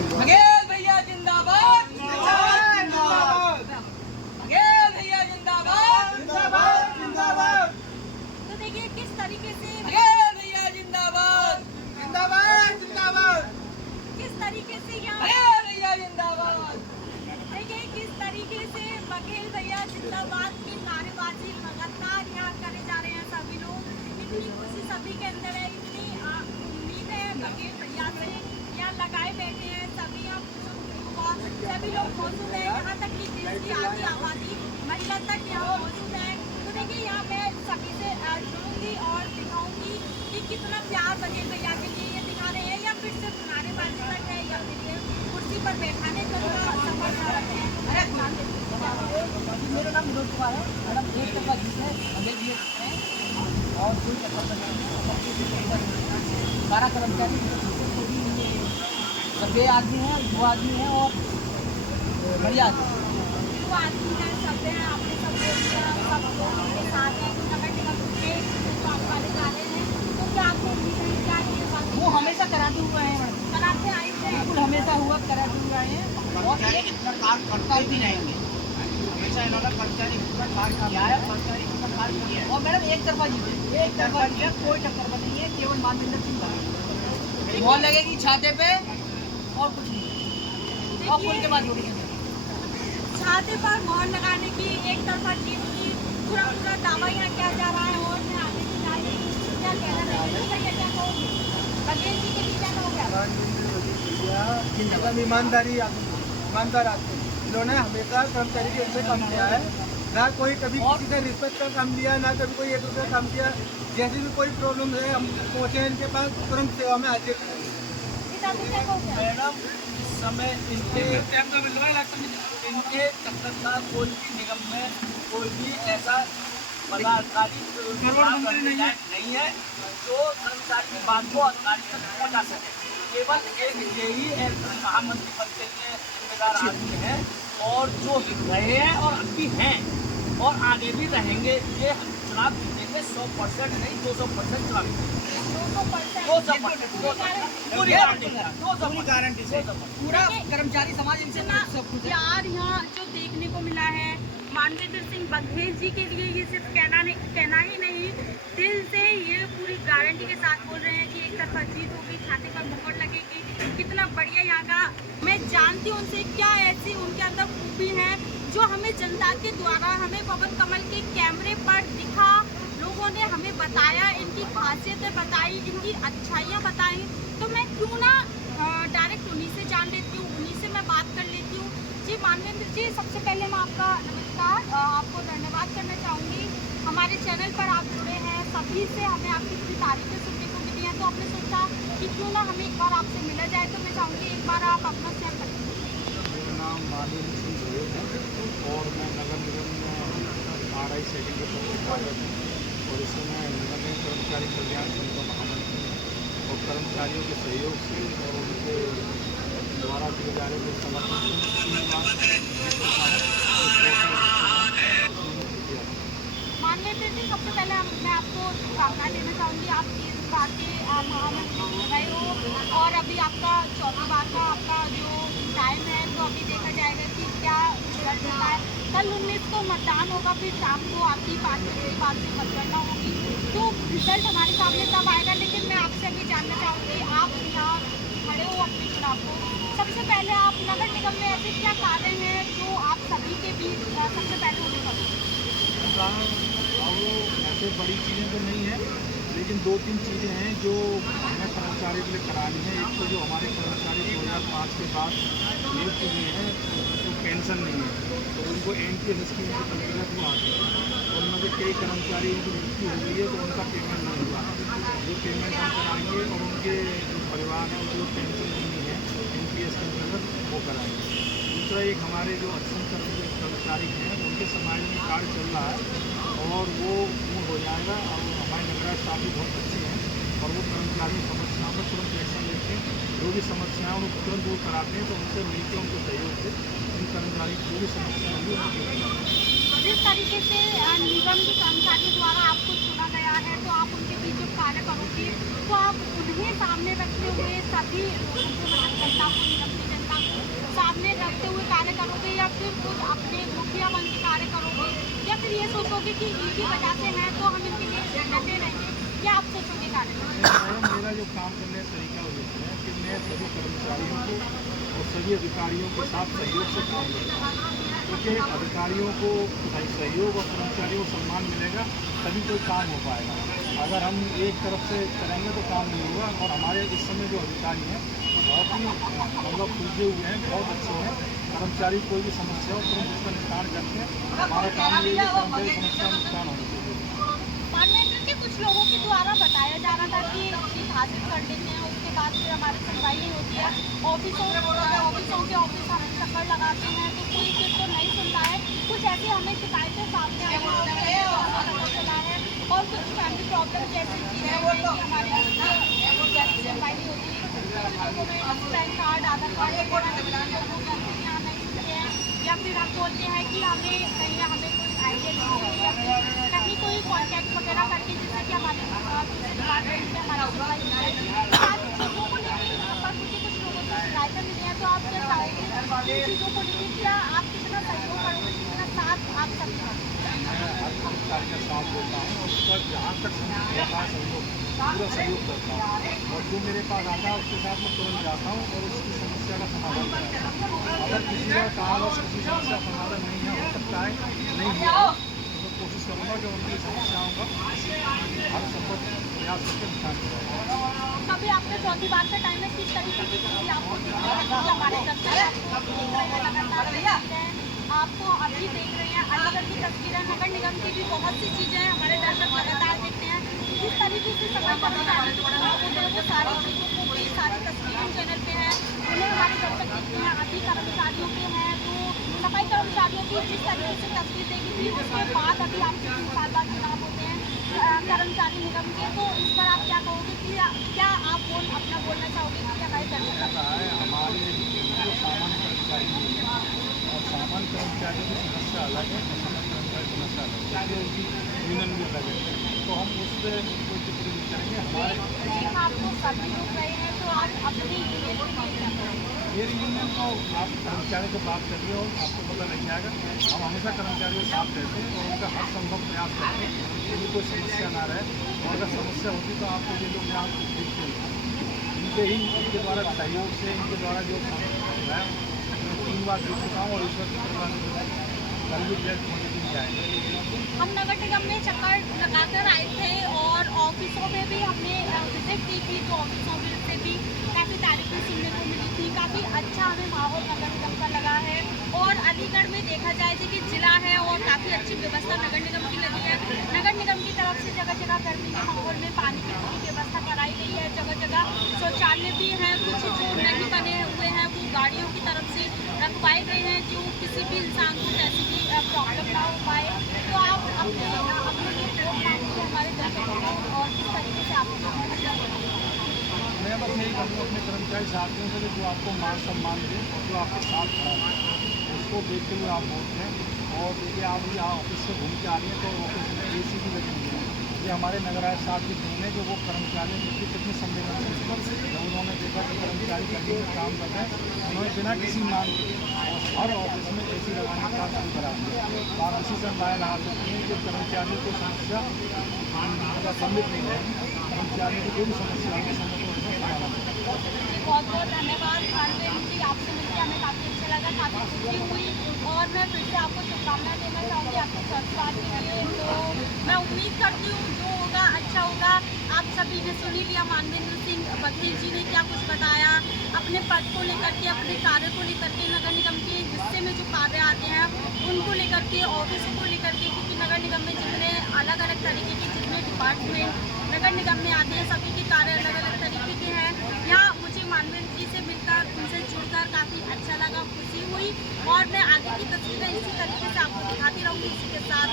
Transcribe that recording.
बघेल भैया जिंदाबाद, बघेल भैया जिंदाबाद, तो देखिए किस तरीके से बघेल भैया जिंदाबाद, किस तरीके से यहाँ बघेल भैया जिंदाबाद। देखिए किस तरीके से बघेल भैया जिंदाबाद की नारेबाजी लगातार यहाँ करे जा रहे हैं सभी लोग। इतनी खुशी सभी के अंदर है, इतनी उम्मीद है बघेल भैया से, यहाँ लगाए बैठे हैं सभी। यहाँ सभी लोग मौजूद है, यहाँ तक कि देश की आधी आबादी महिला तक यहाँ मौजूद है। तो देखिए यहाँ मैं सभी से जुड़ूंगी और दिखाऊंगी कि कितना प्यार बघेल भैया के लिए ये दिखा रहे हैं, या फिर सिर्फ नारेबाजी तक है, या फिर ये कुर्सी पर बैठाने तक का सफर कर रहे हैं। मेरा नाम विनोद कुमार है मैडम। एक तरफा जीत है, हमें भी है और कोई टक्कर नहीं है। 12 कर्मचारी सभ्य आदमी हैं, वो आदमी हैं और बढ़िया आदमी हैं। वो आदमी हैं, सभ्य हैं, आपने सब बोल दिया, सब लोग उनके साथ हैं। तो नगर निगम के जो आप वाले जा रहे हैं, तो क्या आपको उम्मीद है क्या ये बात वो हमेशा कराते हुए आए हैं मैडम, कराते आए थे? बिल्कुल हमेशा हुआ कराते हुए आए हैं और काम करता भी रहेंगे। हमेशा इन्होंने कर्मचारी का कार्य किया है, कर्मचारी का कार्य किया है। और मैडम एक तरफा जीते, एक तरफा जीते, कोई टक्कर नहीं है, केवल मानवेंद्र सिंह बने। वॉल लगेगी छाते पे और कुछ नहीं, और पुल के बाद जोड़ेंगे। छाते पर मोहर लगाने की एक तरफा जीत की पूरा दावा यहाँ किया जा रहा है। और मैं आगे की जा रही हूँ, क्या कहना चाहिए भैया, क्या कहोगे बघेल जी के लिए, क्या कहोगे आप? एकदम ईमानदार आदमी, इन्होंने हमेशा कर्मचारी के अंदर काम किया है। ना कोई कभी किसी से रिश्वत का काम दिया, ना कभी कोई एक दूसरे का काम किया। जैसी भी कोई प्रॉब्लम है हम पहुँचे इनके पास, तुरंत सेवा में हाजिर हैं। क्या कहोगे? मैडम इस समय इनके तकता कोई भी निगम में कोई भी ऐसा पदाधिकारी नहीं है जो कर्मचारी की बात को अधिकारी तक पहुँचा सके। केवल एक यही महामंत्री पद के लिए जिम्मेदार आदमी है, और जो रहे हैं और अभी हैं और आगे भी रहेंगे। ये चुनाव जीतेंगे 100% नहीं 200% चुनाव जीतेंगे। 200% पूरी गारंटी से पूरा कर्मचारी समाज इनसे इतना प्यार यहाँ जो देखने को मिला है मानवेंद्र सिंह बघेल जी के लिए, ये सिर्फ कहना ही नहीं, दिल से ये पूरी गारंटी के साथ बोल रहे हैं कि एक तरफा जीत होगी, छाते पर मुहर लगेगी। कितना बढ़िया यहाँ का, मैं जानती हूँ उनसे क्या ऐसी उनके अंदर खूबी है जो हमें जनता के द्वारा, हमें पवन कमल के कैमरे पर दिखा, लोगों ने हमें बताया, इनकी खासियतें बताई, इनकी अच्छाइयाँ बताई। तो मैं क्यों ना डायरेक्ट उन्हीं से जान लेती हूँ, उन्हीं से मैं बात कर लेती हूँ। जी मानवेंद्र जी, सबसे पहले मैं आपका नमस्कार, आपको धन्यवाद करना चाहूँगी। हमारे चैनल पर आप जुड़े हैं, सभी से हमें आपकी पूरी तारीफें सुनने को मिली हैं, तो आपने सोचा कि क्यों ना हमें एक बार आपसे मिला जाए। तो मैं चाहूँगी एक बार आप अपना शेयर करें। मेरा नाम मानवेंद्र सिंह सैयद है और मैं नगर निगम में RI सेटिंग के पद पर कार्यरत हूँ, और इस समय नगर निगम कर्मचारी कल्याण संघ का महामंत्री हूँ। और कर्मचारियों के सहयोग से और उनके द्वारा दिए जा रहे समर्थन मानवेंद्र जी, सबसे पहले मैं आपको शुभकामनाएं देना चाहूँगी। आप 3 बार के महामंत्री रहे हो और अभी आपका 4थी बार का आपका जो टाइम है, तो अभी देखा जाएगा कि क्या रिजल्ट होता है। कल 19 को मतदान होगा, फिर शाम को आपकी 5 बजे के बाद से मतगणना होगी, तो रिजल्ट हमारे सामने तब आएगा। लेकिन मैं आपसे अभी जानना चाहूँगी, आप यहाँ खड़े हो अपने चुनाव को, सबसे पहले आप नगर निगम में ऐसे क्या कार्य हैं जो आप सभी के बीच सबसे पहले होने वाले? ऐसे बड़ी चीज़ें तो नहीं है, लेकिन 2-3 चीज़ें हैं जो हमें कर्मचारी के लिए करानी है। एक तो जो हमारे कर्मचारी 2005 के बाद नियुक्त हुए हैं तो पेंशन नहीं है, तो उनको NPS स्कीम के अंतर्गत वो आते हैं, तो उनमें से कई कर्मचारियों की मृत्यु हो गई है तो उनका पेमेंट नहीं हुआ। वो पेमेंट हम कराएंगे और उनके जो परिवार है उनको पेंशन नहीं है NPS के अंतर्गत वो कराएंगे। दूसरा, एक हमारे जो अक्षम कर्मचारी हैं उनके समाज में कार्य चल रहा है और वो पूर्ण हो जाएगा। और हमारे नगराज साहब भी बहुत अच्छे हैं और वो कर्मचारी समस्याओं पर तुरंत एक्शन लेते हैं, जो भी समस्याएं वो तुरंत दूर कराते हैं। तो उनसे मिलकर उनके सहयोग से इन कर्मचारी की जो भी समस्या होगी उनकी जिस तरीके से निगम के कर्मचारियों द्वारा आपको चुना गया है, तो आप उनके बीच जो कार्य करोगे, तो आप उन्हें सामने रखते हुए सभी लोगों को जनता को निगम की फिर खुद अपने मुखिया बन के कार्य करोगे, या फिर ये सोचोगे कि इनकी वजह से है तो हम इनके लिए डटे रहेंगे? क्या आप सोचोगे कार्य? मेरा जो काम करने का तरीका हो जाता है कि मैं सभी कर्मचारियों को और सभी अधिकारियों के साथ सहयोग से काम करता हूँ, क्योंकि अधिकारियों को सहयोग और कर्मचारियों को सम्मान मिलेगा तभी कोई काम हो पाएगा। अगर हम एक तरफ से करेंगे तो काम नहीं होगा। और हमारे इस समय जो अधिकारी हैं बहुत ही मतलब खुलते हुए हैं, बहुत अच्छे हैं। कर्मचारी कोई भी समस्या हो तुरंत उसका निपटान करते हैं। हमारा काम ये है कर्मचारी समस्या निपटान होना चाहिए। माननीय जी, कुछ लोगों के द्वारा बताया जा रहा था कि जीत हासिल कर लेते हैं, उसके बाद फिर हमारी सुनवाई नहीं होती है। ऑफिसों के ऑफिस हम चक्कर लगाते हैं तो कोई फिर तो नहीं सुनता है। कुछ ऐसी हमें शिकायतें सामने आई चला है, और कुछ फैमिली प्रॉब्लम जैसी चीज़ें हैं कि हमारी जैसी सुनवाई नहीं होती। लोगों में पैन कार्ड, आधार कार्ड वगैरह लोगों के यहाँ नहीं मिलते हैं, या फिर हम बोलते हैं कि हमें कोई आइडिया नहीं है, या फिर कहीं कोई कॉन्टैक्ट वगैरह करके जिससे कि हमारे डिपार्टमेंट में हमारी सुनवाई हो जाए। सारी चीज़ों को लेकर यहाँ पर मुझे कुछ लोगों से शिकायतें मिली हैं, तो आप क्या चाहोगे इन चीज़ों को लेकर? क्या आप कितना सहयोग करोगे, कितना साथ आप सकते हर कर्मचारी का साथ देता हूँ और उसका जहाँ तक मेरे पास सहयोग पूरा सहयोग करता हूँ, और जो मेरे पास आता है उसके साथ मैं तुरंत जाता हूँ और उसकी समस्या का समाधान करता हूँ। अगर किसी का कारणवश किसी समस्या समाधान नहीं है, हो सकता है नहीं हुआ, तो मैं कोशिश करूँगा कि उनकी समस्याओं का हर संभव प्रयास करके निपटान करूँगा। कभी आपने चौथी बार का टाइम है, किस तरीके की स्थिति आपको दिख रही है? हमारे कर्मचारी आपको देख रहे हैं, लगातार देख रहे हैं, आपको अभी देख रहे हैं। अलीगढ़ की तस्वीरें, नगर निगम की भी बहुत सी चीज़ें हमारे दर्शक लगातार देखते हैं। किस तरीके से सफाई कर्मचारी जो खराब होते हैं वो सारी चीज़ों को भी, सारी तस्वीरें चैनल पे हैं, उन्हें हमारे दर्शक देखते हैं। अभी कर्मचारियों के हैं तो सफाई कर्मचारियों की जिस तरीके से तस्वीर देखी थी, उसके बाद अभी आपके 3 साल बाद चुनाव होते हैं कर्मचारी निगम के, तो इस पर आप क्या कहोगे कि क्या आप अपना बोलना चाहोगे कि क्या ऐसा है हमारे जो सामान्य कर्मचारी और सामान्य कर्मचारियों की समस्या अलग है, सामान्य कर्मचारी समस्या अलग है, उनकी यूनियन भी अलग है, तो हम उस पर कोई टिप्पणी नहीं करेंगे। हमारे आपको सभी लोग रहे हैं तो आप अपनी मेरी यूनियन तो आप कर्मचारी से बात करिए और आपको पता लग जाएगा। हम हमेशा कर्मचारियों के साथ रहते हैं और उनका हर संभव प्रयास करते हैं कि कोई समस्या ना रहे, और अगर समस्या होती तो आपको ये लोग यहाँ देखते हैं इनके द्वारा सहयोग से, इनके द्वारा जो है 3 बार देख चुका हूँ और ईश्वर की कृपा से कल भी रिजल्ट होने के लिए आएंगे। हम नगर निगम में चक्कर लगाकर आए थे और ऑफिसों में भी हमने विजिट की थी, तो ऑफिसों में से भी काफ़ी तारीफें सुनने को मिली थी। काफ़ी अच्छा हमें माहौल नगर निगम का लगा है, और अलीगढ़ में देखा जाए कि जिला है और काफ़ी अच्छी व्यवस्था नगर निगम की लगी है। नगर निगम की तरफ से जगह जगह गर्मी के माहौल में पानी की पूरी व्यवस्था कराई गई है, जगह जगह शौचालय भी हैं, कुछ जो नहीं बने हुए हैं वो गाड़ियों की तरफ से रखवाए गए हैं, जो किसी भी इंसान को कैसी भी प्रॉब्लम ना हो पाए। तो आप अपने हमारे दर्शकों को और किस तरीके से आप मैं बस यही कहूँगा अपने कर्मचारी साथियों से जो आपको मान सम्मान दें और जो आपके साथ खड़ा है उसको देखते हुए आप बोलते हैं। और देखिए आप यहाँ ऑफिस से घूम के आ रही हैं तो ऑफिस में AC भी लगी हुई है। ये हमारे नगर आयुक्त साहब की टीम है जो वो कर्मचारियों की कितनी संवेदनशील जब उन्होंने देखा कि कर्मचारी गली में काम कर रहे हैं, उन्होंने बिना किसी मांग के और हर ऑफिस में AC लगाने का शुरू करा दिया। तो आप इसी से अंदाजा लगा सकते हैं कि कर्मचारियों की समस्या सम्मिलित नहीं रहेगी, कर्मचारियों की कोई भी समस्या होगी बहुत बहुत धन्यवाद माननीय जी, आपसे मिलकर हमें काफ़ी अच्छा लगा, काफ़ी खुशी हुई, और मैं फिर से आपको शुभकामनाएं देना चाहूँगी आपके स्वास्थ्य के लिए। तो मैं उम्मीद करती हूँ जो होगा अच्छा होगा। आप सभी ने सुनी लिया मानवेंद्र सिंह बघेल जी ने क्या कुछ बताया अपने पद को लेकर के, अपने कार्य को लेकर के, नगर निगम के हिस्से में जो कार्य आते हैं उनको लेकर के, ऑफिसों को लेकर के, क्योंकि नगर निगम में जितने अलग अलग तरीके के जितने डिपार्टमेंट नगर निगम में आते हैं सभी के कार्य अलग अलग तरीके के हैं। यहाँ मुझे मानवेंद्र जी से मिलकर, उनसे जुड़कर काफ़ी अच्छा लगा, खुशी हुई, और मैं आगे की तस्वीरें इसी तरीके से आपको दिखाती रहूँगी। इसी के साथ